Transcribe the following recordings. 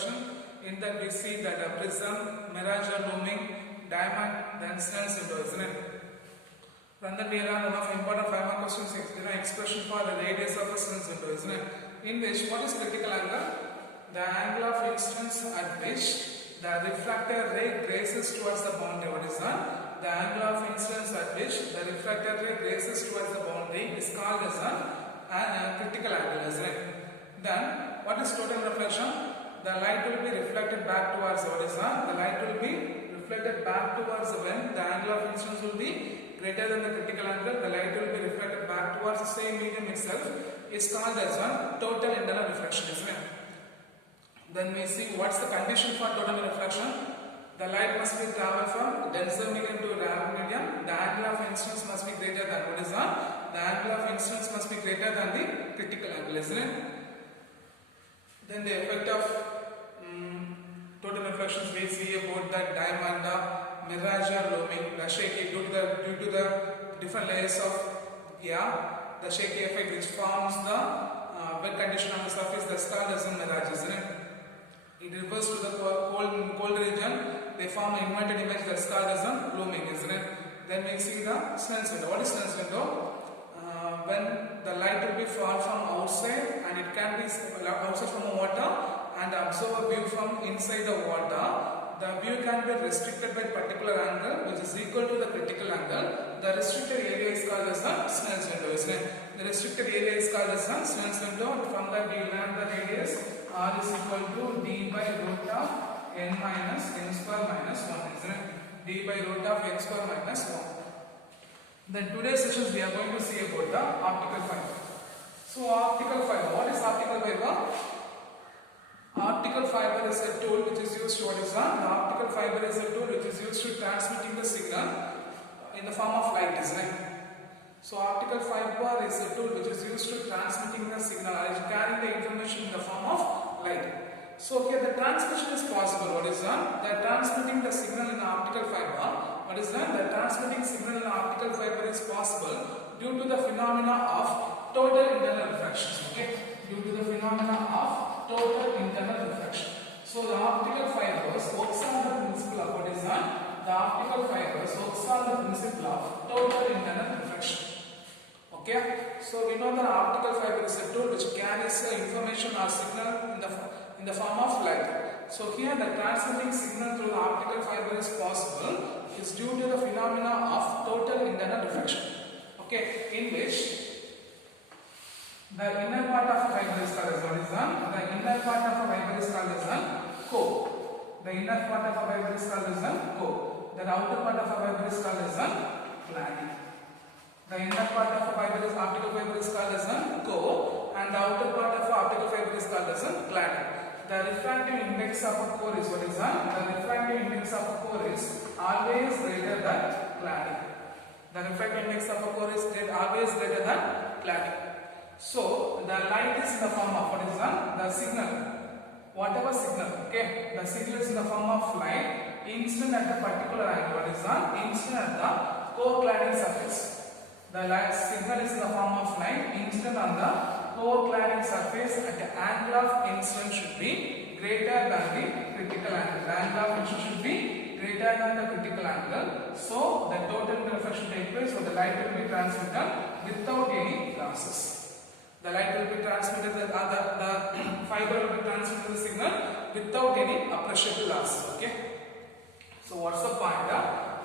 reflection. In that we see that a prism, mirage or looming, diamond, then Snell's window, isn't it? From that we learn one of important 5 mark questions, expression for the radius of a Snell's window, isn't it? In which, what is critical angle? The angle of incidence at which the refracted ray graces towards the boundary. What is that? The angle of incidence at which the refracted ray graces towards the boundary is called as a critical angle, isn't it? Then, what is total reflection? The light will be reflected back towards what is that? The light will be reflected back towards when the angle of incidence will be greater than the critical angle. The light will be reflected back towards the same medium itself. Is called as a total internal reflection, isn't it? Then we see what's the condition for total reflection. The light must be traveled from denser medium to rarer medium. The angle of incidence must be greater than what is that? The angle of incidence must be greater than the critical angle, isn't it? Then the effect of total reflections we see about that diamond, mirage or looming, the shaky due to the different layers of the shaky effect which forms the wet condition on the surface, that's called as a mirage, isn't it? It refers to the cold region, they form an inverted image, that's called as a looming, isn't it? Then we see the Snell's window. What is Snell's window? When the light will be fall from outside and it can be outside from the water and observe a view from inside the water, the view can be restricted by particular angle which is equal to the critical angle. The restricted area is called as the Snell's window, isn't it? The restricted area is called as the Snell's window. From that we learn the radius r is equal to d by root of n minus n square minus 1, isn't it? D by root of n square minus 1. Then today's sessions we are going to see about the optical fiber. So optical fiber, what is optical fiber? Optical fiber is a tool which is used to, what is that? The optical fiber is a tool which is used to transmitting the signal in the form of light, isn't it? So optical fiber is a tool which is used to transmitting the signal or carrying the information in the form of light. So here the transmission is possible. What is that? The transmitting the signal in the optical fiber. What is that? The transmitting signal in the optical fiber is possible due to the phenomena of total internal refraction. Okay? Due to the phenomena of total internal refraction. So the optical fibers works on the principle of what is that? The optical fibers works on the principle of total internal refraction. Okay? So we know that optical fiber is a tool which carries information or signal in the form of light. So here the transmitting signal through the optical fiber is possible is due to the phenomena of total internal refraction. Okay, in which the inner part of a fiber is called as what is that? The inner part of a fiber is called as a core. The inner part of a fiber is called as a core. The outer part of a fiber is called as a cladding. The inner part of a fiber is optical fiber is called as a core, and the outer part of a optical fiber is called as a cladding. The refractive index of a core is what is that? The refractive index of a core is always greater than cladding. The refractive index of a core is always greater than cladding. So the light is in the form of what is that? The signal. Whatever signal, okay? The signal is in the form of light incident at a particular angle. What is that? Incident at the core cladding surface. The light signal is in the form of light incident on the core cladding surface at the angle of incidence should be greater than the critical angle. The angle of incidence should be greater than the critical angle. So the total reflection takes place, so the light will be transmitted without any losses. The light will be transmitted, the fiber will be transmitted the signal without any appreciable loss. Okay. So what's the point?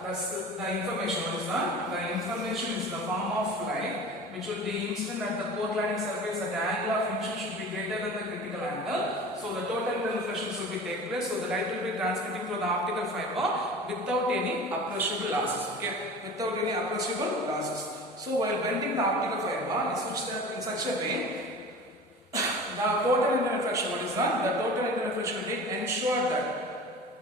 The information, what is that? The information is the form of light which will be incident at the core cladding surface at the angle of incidence should be greater than the critical angle. So the total reflection should be take place. So the light will be transmitting through the optical fiber without any appreciable losses. Okay, without any appreciable losses. So while bending the optical fiber is switched in such a way, the total internal reflection, what is that? The total internal reflection will be ensured that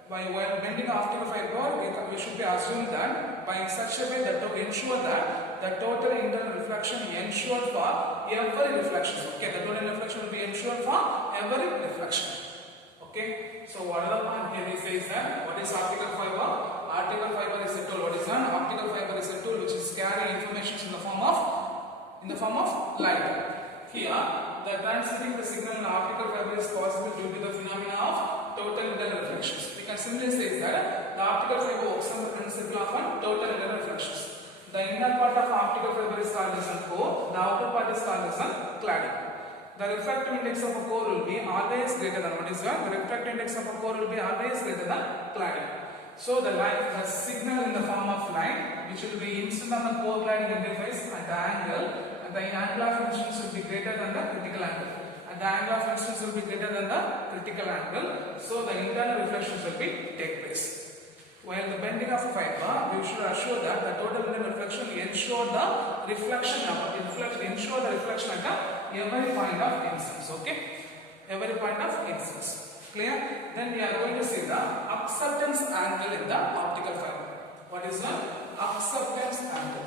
while bending the optical fiber, we should be assumed that by such a way that to ensure that the total internal reflection ensured for every reflection. Okay, the total reflection will be ensured for every reflection. Okay, so what is the point here? He says that what is optical fiber? Optical fiber is a tool. What is that? Optical fiber is a tool which is carrying information in the form of light. Here, the transmitting the signal in optical fiber is possible due to the phenomena of simply says that the optical fiber works on the principle of total inner reflections. The inner part of optical fiber is called as a core, the outer part is called as a cladding. The refractive index of a core will be always greater than what is the refractive index of a core will be always greater than cladding. So the signal in the form of light which will be incident on the core cladding interface at the angle, and the angle of incidence will be greater than the critical angle. And the angle of incidence will be greater than the critical angle. So the internal reflections will be take place. While the bending of a fiber, we should assure that the total inner reflection ensure the reflection at every point of instance. Okay, every point of instance. Clear? Then we are going to see the acceptance angle in the optical fiber. What is the acceptance angle?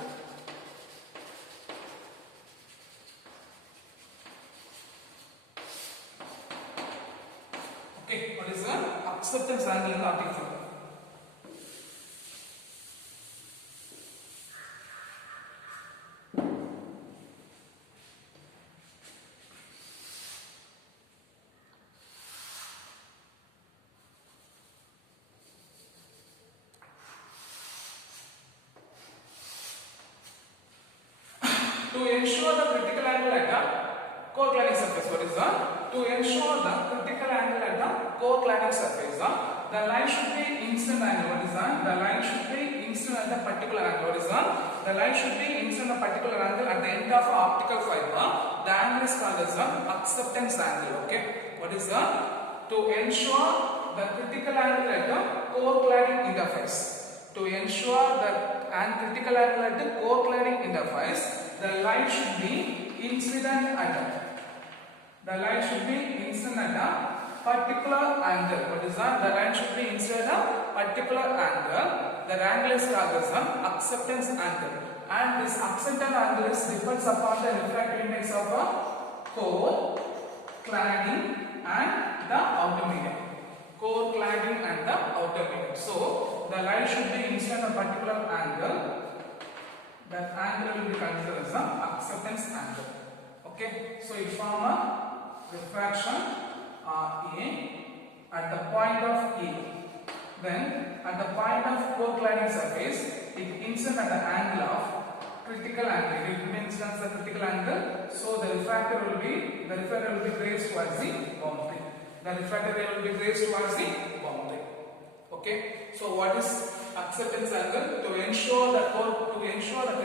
Okay, what is the acceptance angle in the optical fiber? To ensure the critical angle at the core cladding surface, what is that? To ensure the critical angle at the core cladding surface, the line should be incident angle. What is that? The line should be incident at the particular angle. What is that? The line should be incident at a particular angle at the end of optical fiber. The angle is called as the acceptance angle. Okay. What is that? To ensure the critical angle at the core cladding interface. To ensure that critical angle at the core cladding interface, the line should be incident at a particular angle. What is that? The line should be incident at a particular angle. The angle is called as an acceptance angle. And this acceptance angle depends upon the refractive index of a core, cladding and the outer medium. Core, cladding and the outer medium. So the line should be incident at a particular angle. That angle will be considered as an acceptance angle. Okay, so it forms a refraction A at the point of E. Then at the point of core cladding surface, it incident at the angle of critical angle. It will be incident at the critical angle. So the refractor will be raised towards the boundary. The refractor ray will be raised towards the boundary. Okay, so what is acceptance angle? To ensure the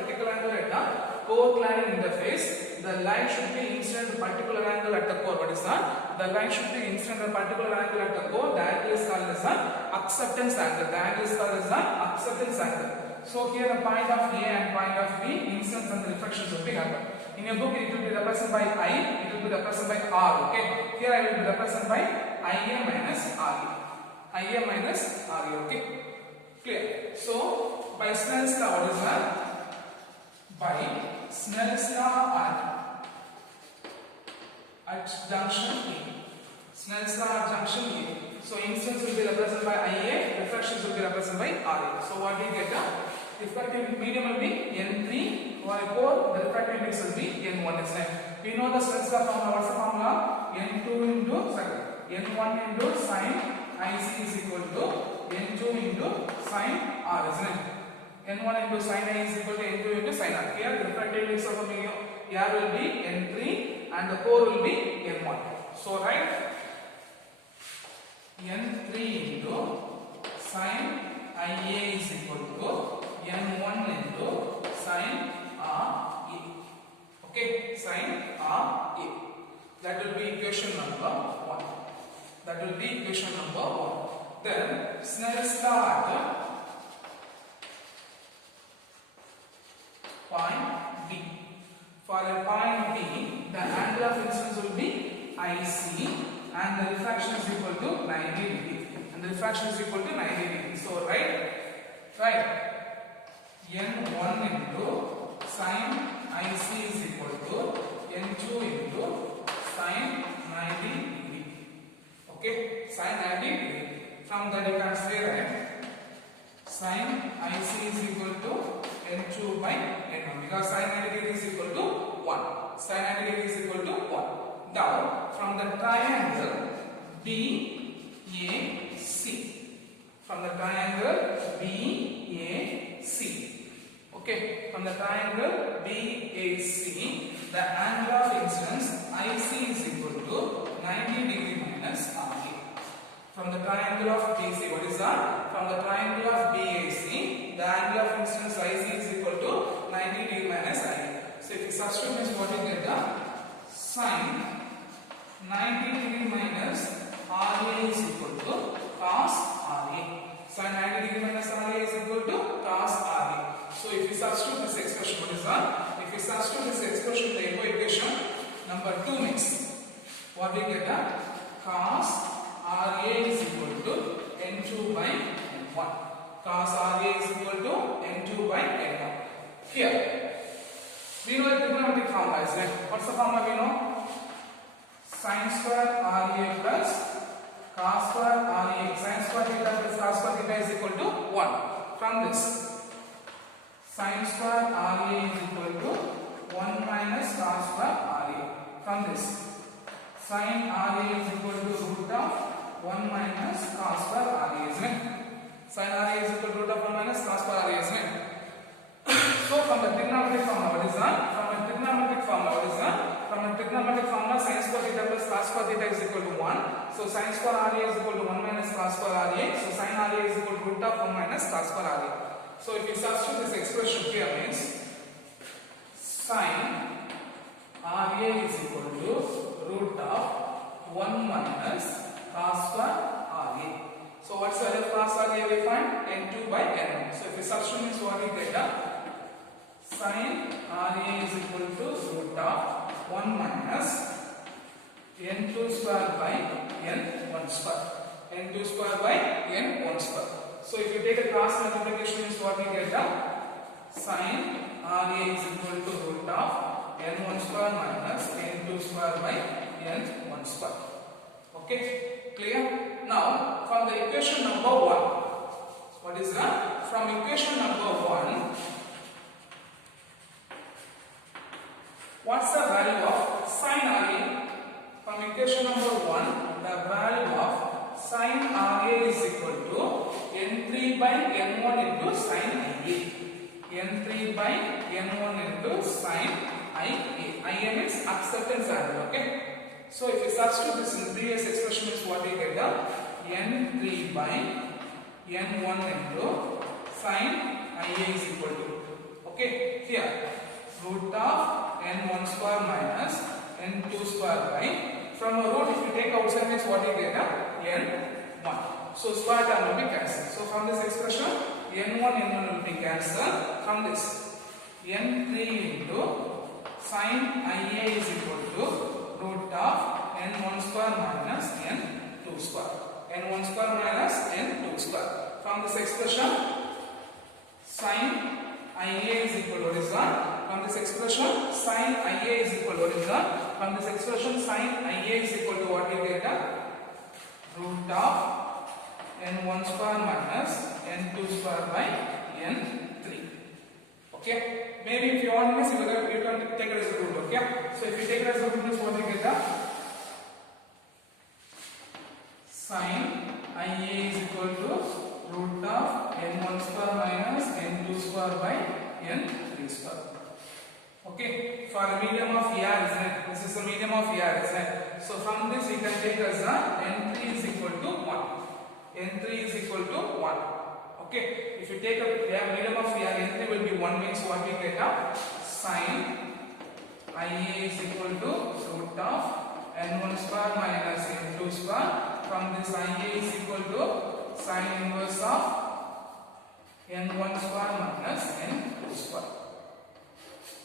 critical angle at the core cladding interface, the line should be incident at a particular angle at the core. What is that? The line should be incident at a particular angle at the core. The angle is called as an acceptance angle. The angle is called as an acceptance angle. So here the point of A and point of B, incidence and reflections will be happen. In your book, it will be represented by I, it will be represented by R. Okay. Here I will be represented by IA minus RE. IA minus RE. Okay. Clear. So by Snell's law, what is that? By Snell's law at junction A. Snell's law at junction A. So incidence will be represented by IA, refractions will be represented by RA. So what do you get? Refractive medium will be N3, while core the refractive index will be N1. We know the Snell's law formula. What's the formula? N1 into sin IC is equal to N2 into sin R, isn't it? N1 into sin I is equal to N2 into sin R. Here the refractive index of a medium here will be N3 and the core will be N1. So right, N3 into sin IA is equal to N1 into sin RA. Okay, sin RA. That will be equation number 1. That will be equation number 1. Then Snell's law at point B. For a point B, the angle of incidence will be IC and the refraction is equal to 90 degree. And the refraction is equal to 90 degree. So right, N1 into sin IC is equal to N2 into sin 90 degree. Okay, sin 90 degree. From that you can say that sin IC is equal to N2 by N1 because sin 90 degree is equal to 1. Sin 90 degree is equal to 1. Now from the triangle BAC, from the triangle BAC. Okay, from the triangle BAC, the angle of incidence IC is equal to 90 degree minus RA. From the triangle of BC, what is that? From the triangle of BAC, the angle of incidence IC is equal to 90 degree minus RA. So if you substitute this, what you get? The sin 90 degree minus RA is equal to cos RA. Sin 90 degree minus RA is equal to cos RA. So if you substitute this expression, what is that? If you substitute this expression in the equation number 2 means, what we get? Cos RA is equal to N2 by N1. Cos RA is equal to N2 by N1. Here, we know the trigonometric formula, isn't it? What's the formula we know? Sin square RA plus cos square RA. Sin square theta plus cos square theta is equal to 1. From this, sin square RA is equal to 1 minus cos square RA. From this, sin RA is equal to root of 1 minus cos square RA, isn't it? Sin RA is equal to root of 1 minus cos square RA, isn't it? So from the trigonometric formula, what is that? From the trigonometric formula, what is that? From the trigonometric formula, sin square theta plus cos square theta is equal to 1. So sin square RA is equal to 1 minus cos square RA. So sin RA is equal to root of 1 minus cos square RA. So if you substitute this expression here means sin RA is equal to root of 1 minus cos square RA. So what's the value of cos RA we find? N2 by N1. So if you substitute this, what we get? Sin RA is equal to root of 1 minus N2 square by N1 square. N2 square by N1 square. So if you take a cross multiplication, is what we get? Sin RA is equal to root of N1 square minus N2 square by N1 square. Okay, clear? Now from the equation number 1, what is that? From equation number 1, what's the value of sin RA? From equation number 1, the value of sin RA is equal to N3 by N1 into sin IA. N3 by N1 into sin IA. IA means acceptance angle. Okay. So if you substitute this in the previous expression, is what we get? N3 by N1 into sin IA is equal to. Okay. Here, root of N1 square minus N2 square by, from a root if you take outside means what you get? N1. So square term will be cancelled. So from this expression, N1 will be cancelled. From this, N3 into sin IA is equal to root of N1 square minus N2 square. N1 square minus N2 square. From this expression, sin IA is equal to what is that? From this expression, sin IA is equal to what is that? From this expression, sin IA is equal to what we get? Root of N1 square minus N2 square by N3. Okay. Maybe if you want this, you can take it as a root. Okay. So if you take it as a root, what we get? Sin IA is equal to root of N1 square minus N2 square by N3 square. Okay, for a medium of air, isn't it? This is the medium of air, isn't it? So from this we can take as N3 is equal to 1. N3 is equal to 1. Okay, if you take a medium of air, N3 will be 1 means what we get? Sin IA is equal to root of N1 square minus N2 square. From this IA is equal to sin inverse of N1 square minus N2 square.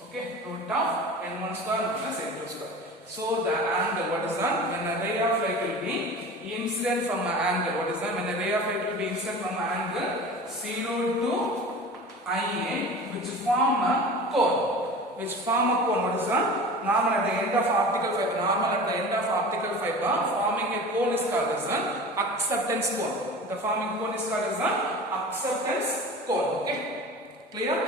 Okay, root of N1 square minus N2 square. So the angle, what is that? When a ray of light will be incident from an angle, what is that? When a ray of light will be incident from an angle 0 to IA, which form a cone. Which form a cone, what is that? Normal at the end of optical fiber. Normal at the end of optical fiber, forming a cone is called as an acceptance cone. The forming cone is called as an acceptance cone. Okay, clear?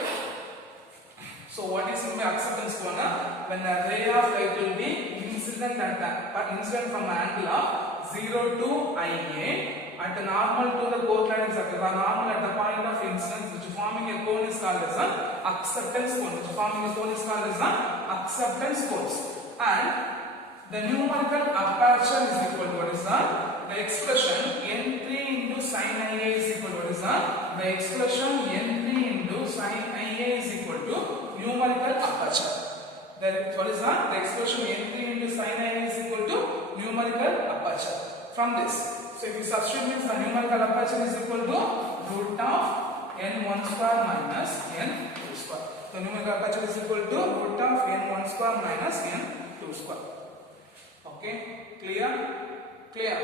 So what is the acceptance cone? When a ray of light will be incident from an angle of 0 to IA, at the normal to the co-occulting circle, the normal at the point of incidence which forming a cone is called as an acceptance cone, which forming a cone is called as an acceptance cone. And the numerical aperture is equal to what is the expression n3 into sin Ia is equal to what is the expression n3 into sin Ia is equal to numerical aperture. Then what is the expression n3 into sin Ia is equal to numerical aperture. From this, so if you substitute the numerical aperture is equal to root of n1 square minus n2 square. The numerical aperture is equal to root of n1 square minus n2 square. Okay, clear? Clear?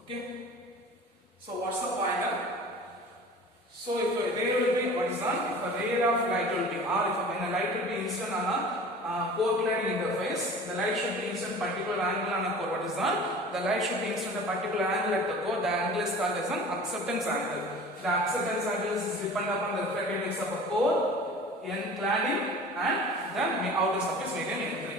Okay. So what's the pointer? So if a ray will be what is that? If a ray of light will be, or if when a light will be incident on a co-occulting interface, the light should be incident particular angle on a core. What is that? The light should be incident a particular angle at the core. The angle is called as an acceptance angle. The acceptance angle is dependent upon the refractive index of a core, n cladding, and the outer surface medium n3.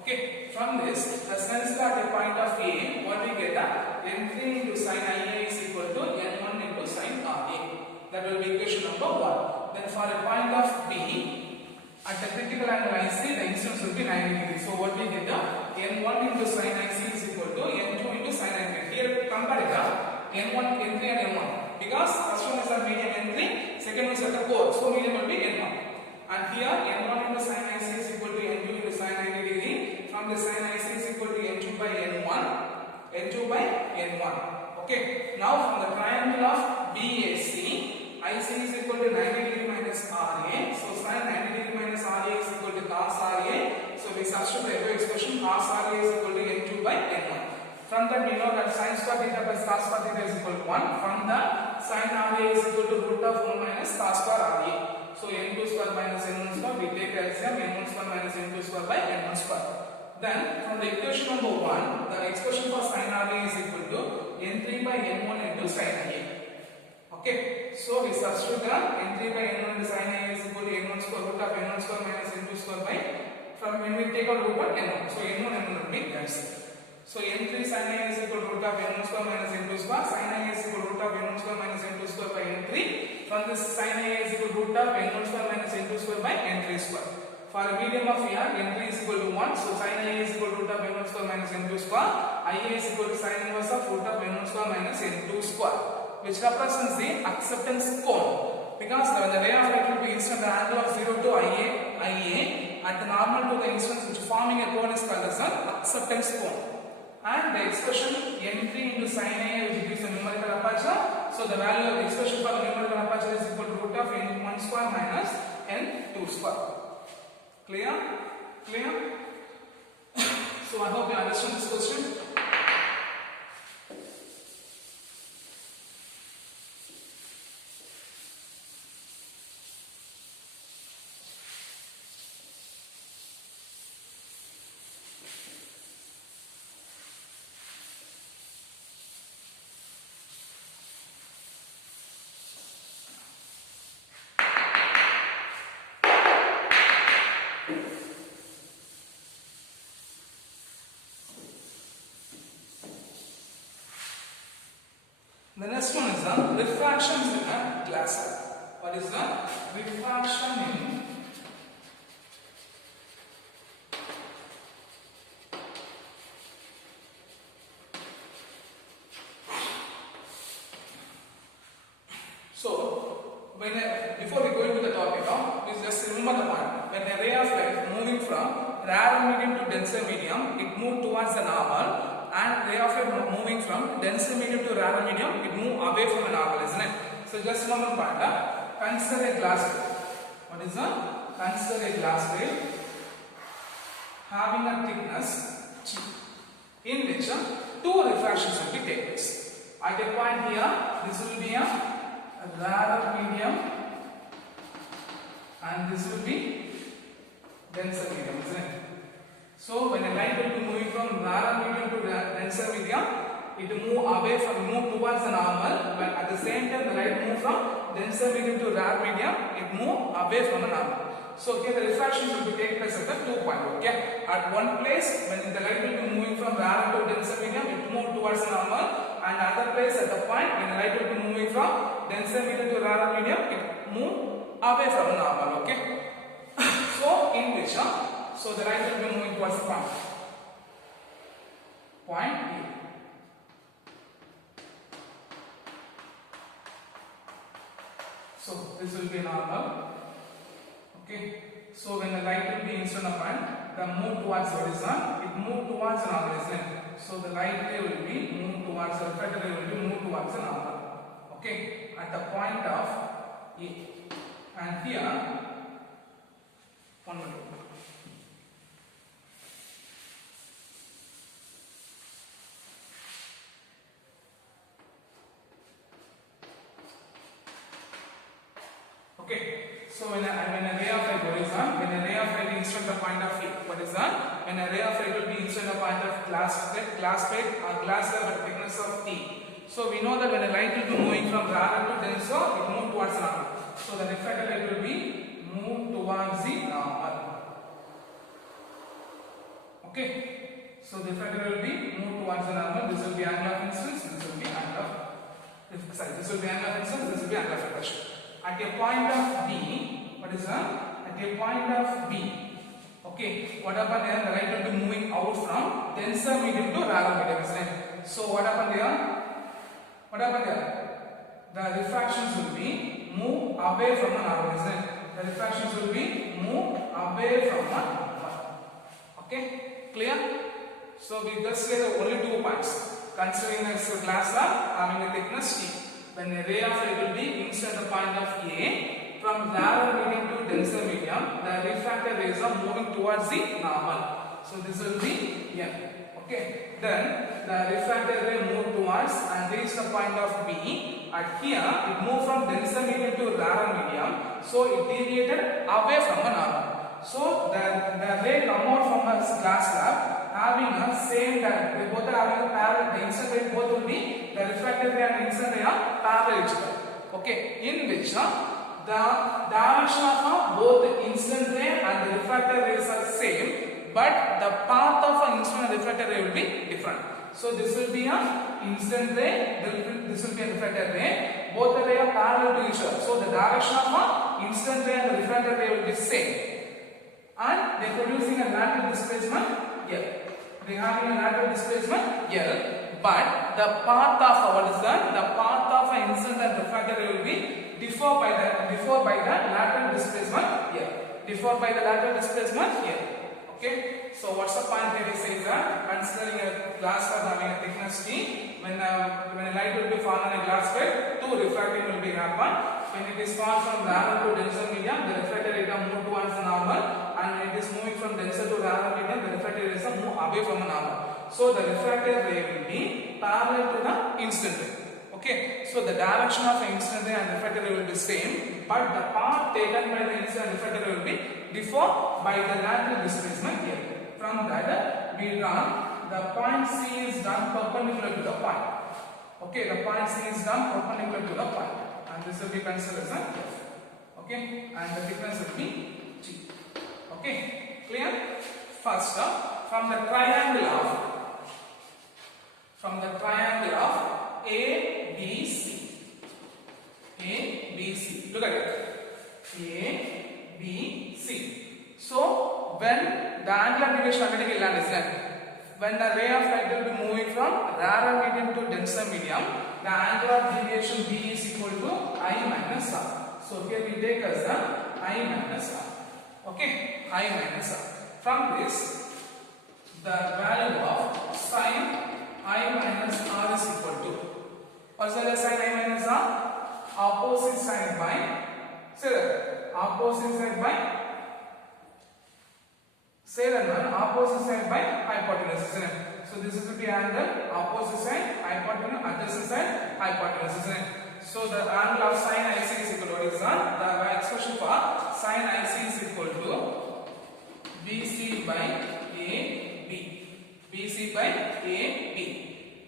Okay, from this, the sense at a point of A, what we get n3 into sin Ia is equal to n1 into sin Ra. That will be equation number 1. Then for a point of B, at the critical angle IC, the incidence will be 90 degrees. So what we get n1 into sin IC is equal to n2 into sin IC. Here compare n1, n3 and n1. Because first one is a medium n3, second one is at the core. So medium will be n1. And here n1 into sin IC is equal to n2 into sin 90 degree. From the sin IC is equal to n2 by n1, n2 by n1. Okay. Now from the triangle of BAC, IC is equal to 90 degree minus RA. So sin 90 degree minus RA is equal to cos RA. So we substitute the above expression, cos RA is equal to n2 by n1. From that we know that sin square theta plus cos square theta is equal to 1. From the sin RA is equal to root of 1 minus cos square RA. So n2 square minus n1 square, we take LCM n1 square minus n2 square by n1 square. Then from the equation number 1, the expression for sin RA is equal to n3 by n1 into sin Ia. Okay, so we substitute the n3 by n1 into sin Ia is equal to n1 square root of n1 square minus n2 square by, from when we take out root of n1. So n1 will be cancelled. So n3 sin Ia is equal to root of n1 square minus n2 square. Sin Ia is equal to root of n1 square minus n2 square by n3. From this sin Ia is equal to root of n1 square minus n2 square by n3 square. For a medium of here, n3 is equal to 1. So sin Ia is equal to root of n1 square minus n2 square. Ia is equal to sin inverse of root of n1 square minus n2 square, which represents the acceptance cone. Because when the ray of light will be incident at the angle of 0 to Ia at the normal to the incidence which forming a cone is called as an acceptance cone. And the expression n3 into sin Ia which gives the numerical aperture. So the value of the expression for the numerical aperture is equal to root of n1 square minus n2 square. Clear? Clear? So I hope you understand this question. The next one is the refraction in a glass. What is the refraction in before we go into the topic, please just remember the point. When a ray of light moving from rare medium to denser medium, it moves towards the normal. And ray of light moving from denser medium to rarer medium, it moves away from the normal, isn't it? So just one more point. Consider a glass plate. What is that? Consider a glass plate having a thickness G, in which two refractions will be taken place. At a point here, this will be a rarer medium, and this will be denser medium, isn't it? So when a light will be moving from rarer medium to denser medium, it will move towards the normal, but at the same time the light moves from denser medium to rare medium, it moves away from the normal. So here the refraction will be taken place at the 2 point. Okay, at one place when the light will be moving from from rarer to denser medium, it moved towards normal, and other place at the point when the light will be moving from denser medium to rarer medium, it moved away from normal. Okay. So in which so the light will be moving towards the point A. So this will be normal. Okay. So when the light will be instant upon, the move towards horizon, it move towards normal, isn't it? So the light ray will be move towards the refracted ray will be move towards the normal. Okay. At the point of A, and here 1 minute. Okay, so when a ray of light horizon, when a ray of light incident the point of A, what is that? When a ray of light will be incident the point of glass plate or glass slab at thickness of T. So we know that when a light will be moving from rarer to denser, it moves towards normal. So the refracted light will be moved towards the normal. Okay, so the refracted light will be moved towards the normal. This will be angle of incidence. This will be angle of this will be angle of incidence. This will be angle of reflection. At a point of B, what is that? At a point of B, okay, what happened here? The light will be moving out from denser medium to rarer medium, isn't it? So what happened here? What happened here? The refractions will be move away from the normal, isn't it? The refractions will be move away from the normal. Okay, clear? So we just say the only 2 points. Considering this glass slab having a thickness T. When a ray of light will be inside the point of A, from rarer medium to denser medium, the refracted rays are moving towards the normal. So this will be M. Okay. Then the refracted ray moved towards and reached the point of B. At here, it moved from denser medium to rarer medium. So it deviated away from the normal. So the ray come out from a glass slab having a same direction. They both are having a parallel. The incident ray both will be the refracted ray and incident ray are parallel each other. Okay, in which the direction of both the incident ray and the refracted rays are same, but the path of an incident and refracted ray will be different. So this will be an incident ray, this will be a refracted ray. Both the rays are parallel to each other. So the direction of an incident ray and the refracted ray will be same, and they are producing a lateral displacement L. They are having a lateral displacement L. But the path of what is that? The path of an incident and refracted ray will be differ by the lateral displacement here. Differ by the lateral displacement here. Okay. So what's the point here? It says that considering a glass slab having a thickness T, when a light will be fallen on a glass plate, 2 refracting will be happen. When it is fallen from rarer to denser medium, the refracted rays are move towards the normal, and when it is moving from denser to rarer medium, the refracted rays are move away from the normal. So the refracted ray will be parallel to the incident ray. Okay, so the direction of the incident ray and refracted ray will be same, but the path taken by the incident and refracted ray will be differ by the lateral displacement here. From that, we draw the point C is done perpendicular to the point. Okay, the point C is done perpendicular to the point, and this will be considered as F. Okay, and the thickness will be G. Okay, clear? First, from the triangle of ABC. Look at it. ABC. So when the angular deviation automatically is that when the ray of light will be moving from rarer medium to denser medium, the angular deviation B is equal to I minus R. So here we take as the I minus R. Okay, I minus R. From this, the value of sin I minus R is equal to, what's the sin I minus R? Opposite side by, say that, opposite side by, say that one, opposite side by hypotenuse, isn't it? So this is to be angle, opposite side, hypotenuse, adjacent side, hypotenuse, isn't it? So the angle of sin IC is equal to, what is that? The expression for sin IC is equal to BC by AB. BC by AB,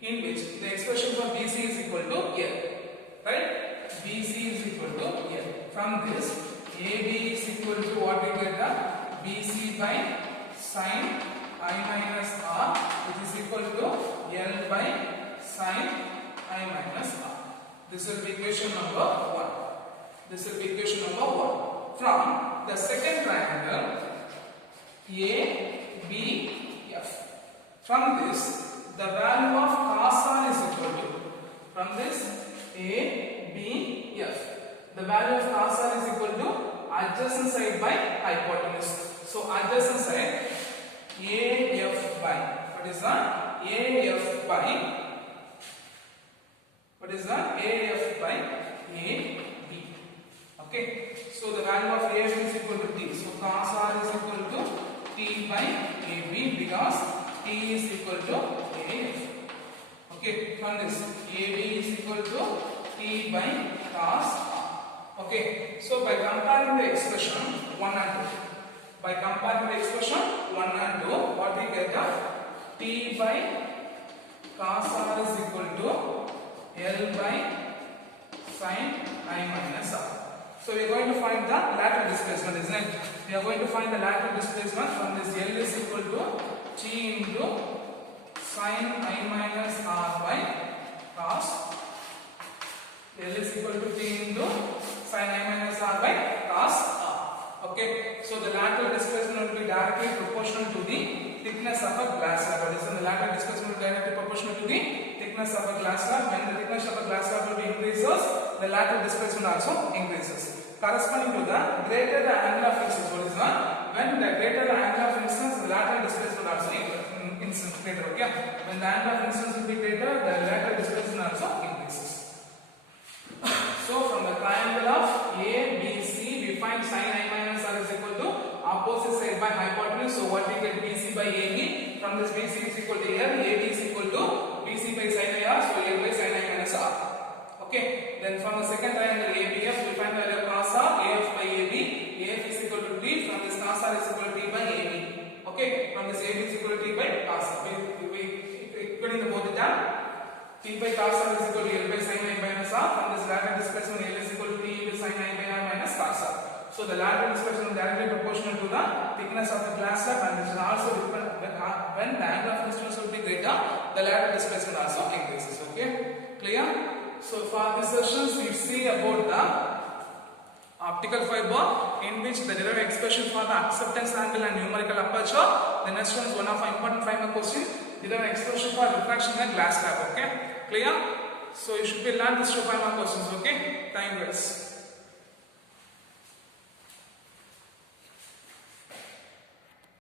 in which the expression for BC is equal to L, right? BC is equal to L. From this, AB is equal to what we get? BC by sin I minus R, which is equal This will be equation number 1. This will be equation number 1. From the second triangle ABF. From this, the value of cos r is equal to, from this ABF, the value of cos r is equal to adjacent side by hypotenuse. So adjacent side AF by, what is that? AF by, what is that? AF by AB. Okay. So the value of AF is equal to T. So cos r is equal to T by AB because T is equal to AF. Okay. From this AB is equal to T by cos r. Okay. So by comparing the expression 1 and 2, by comparing the expression 1 and 2, what we get? T by cos r is equal to L by sin I minus r. So we are going to find the lateral displacement, isn't it? We are going to find the lateral displacement from this L is equal to T into sin I minus r by cos. L is equal to T into sin I minus r by cos r. Okay, so the lateral displacement will be directly proportional to the thickness of a glass slab. What is the lateral displacement will be directly proportional to the thickness of a glass slab. When the thickness of a glass slab will be increases, the lateral displacement also increases. Corresponding to the greater the angle of incidence, what is that? When the greater the angle of incidence, the lateral displacement also increases greater. Okay, when the angle of incidence will be greater, the lateral displacement also increases. So from the triangle of ABC, we find sin I minus r is equal to opposite side by hypotenuse. So what we get? BC by AB. From this BC is equal to L, AB is equal to BC by sin I r. So L by sin I minus r. Okay. Then from the second triangle ABF, we find the value of cos r, AF by AB. AF is equal to T. From this cos r is equal to T by AB. Okay. From this AB is equal to T by cos r. We equating the both the term. T by cos r is equal to L by sin I minus r. From this lateral displacement, L is equal to T by sin I by r minus cos r. So the lateral displacement is directly proportional to the thickness of the glass slab, and this is also when the angle of incidence will be greater, the lateral displacement also increases. Okay, clear? So for this sessions we see about the optical fiber, in which the derived expression for the acceptance angle and numerical aperture. The next one is one of our important 5 mark question, derived expression for refraction in glass slab. Okay, clear? So you should be learn this 2 5 mark questions. Okay, thank you guys.